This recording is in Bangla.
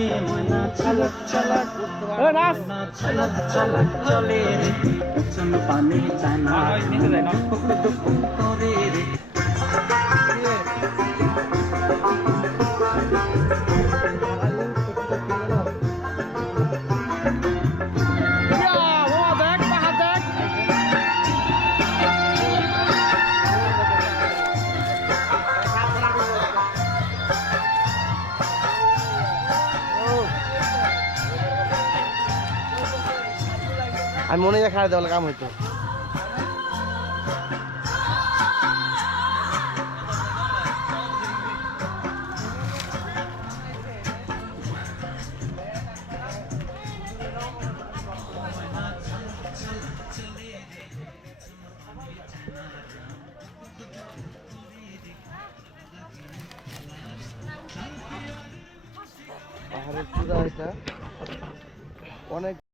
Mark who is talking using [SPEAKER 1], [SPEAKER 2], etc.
[SPEAKER 1] চলে মনা ছলক ছলক
[SPEAKER 2] এ, নাচ।
[SPEAKER 1] চালাক চালাক চলে রে পেছন পানি চানা দুঃখ টুক করে
[SPEAKER 3] আমি মনে হয় খাওয়া দেওয়ার কাম হইতো। পাহাড়ের চূড়া অনেক